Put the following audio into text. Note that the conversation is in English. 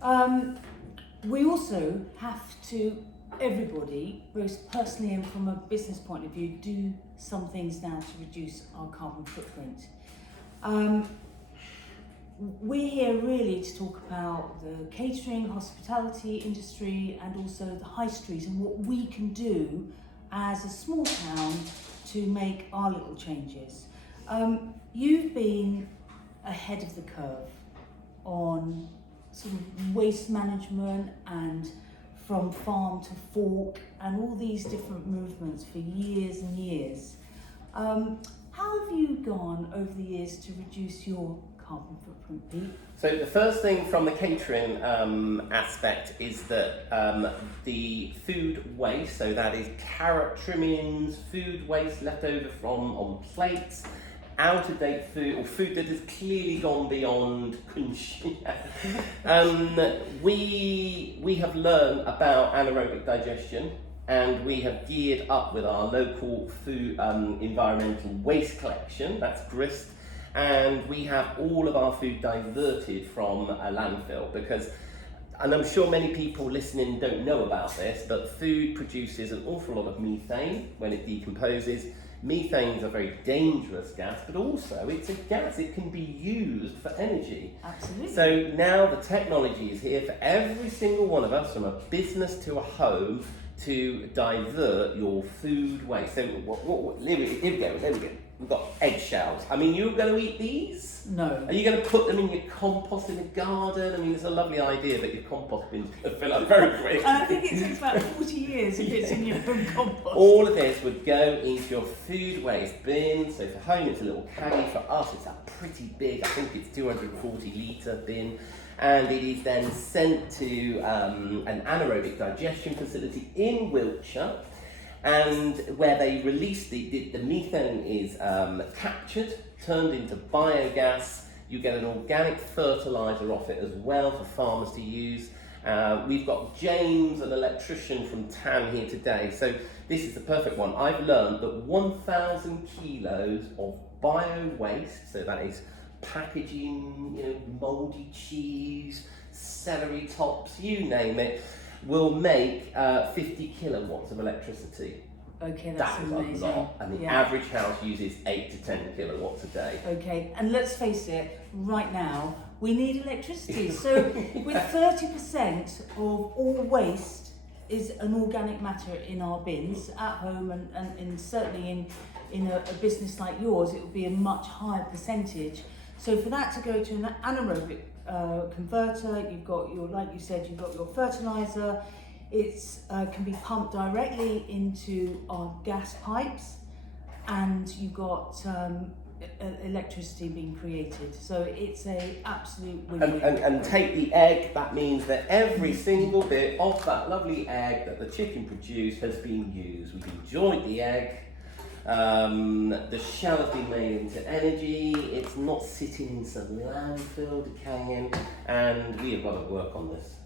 We also have to, everybody, both personally and from a business point of view, do some things now to reduce our carbon footprint. We're here really to talk about the catering, hospitality industry and also the high street and what we can do as a small town to make our little changes. You've been ahead of the curve on sort of waste management and from farm to fork and all these different movements for years and years. How have you gone over the years to reduce your carbon footprint, Pete? So the first thing from the catering aspect is that the food waste, so that is carrot trimmings, food waste left over from on plates, out of date food or food that has clearly gone beyond we have learned about anaerobic digestion, and we have geared up with our local food environmental waste collection, that's grist, and we have all of our food diverted from a landfill because, and I'm sure many people listening don't know about this, but food produces an awful lot of methane when it decomposes. Methane is a very dangerous gas, but also it's a gas, it can be used for energy. Absolutely. So now the technology is here for every single one of us, from a business to a home, to divert your food waste. So here we go. We've got eggshells. I mean, you're going to eat these? No. Are you going to put them in your compost in the garden? I mean, it's a lovely idea that your compost bin's going to fill up very quick. And I think it takes about 40 years if it's in your own compost. All of this would go into your food waste bin. So for home, it's a little caddy. For us, it's a pretty big, I think it's 240 litre bin. And it is then sent to an anaerobic digestion facility in Wiltshire, and where they release the methane is captured, turned into biogas. You get an organic fertiliser off it as well for farmers to use. We've got James, an electrician from TAN, here today. So this is the perfect one. I've learned that 1,000 kilos of bio waste, so that is packaging, mouldy cheese, celery tops, you name it, will make 50 kilowatts of electricity. Okay, that's amazing. A lot, and the average house uses 8 to 10 kilowatts a day. Okay, and let's face it, right now we need electricity. So with 30% of all waste is an organic matter in our bins at home, and certainly in a business like yours, it would be a much higher percentage. So for that to go to an anaerobic converter, you've got your, like you said, you've got your fertiliser. It's can be pumped directly into our gas pipes, and you've got electricity being created. So it's a absolute win-win. And take the egg. That means that every single bit of that lovely egg that the chicken produced has been used. We've enjoyed the egg. The shell has been made into energy. It's not sitting in some landfill decaying, and we have got to work on this.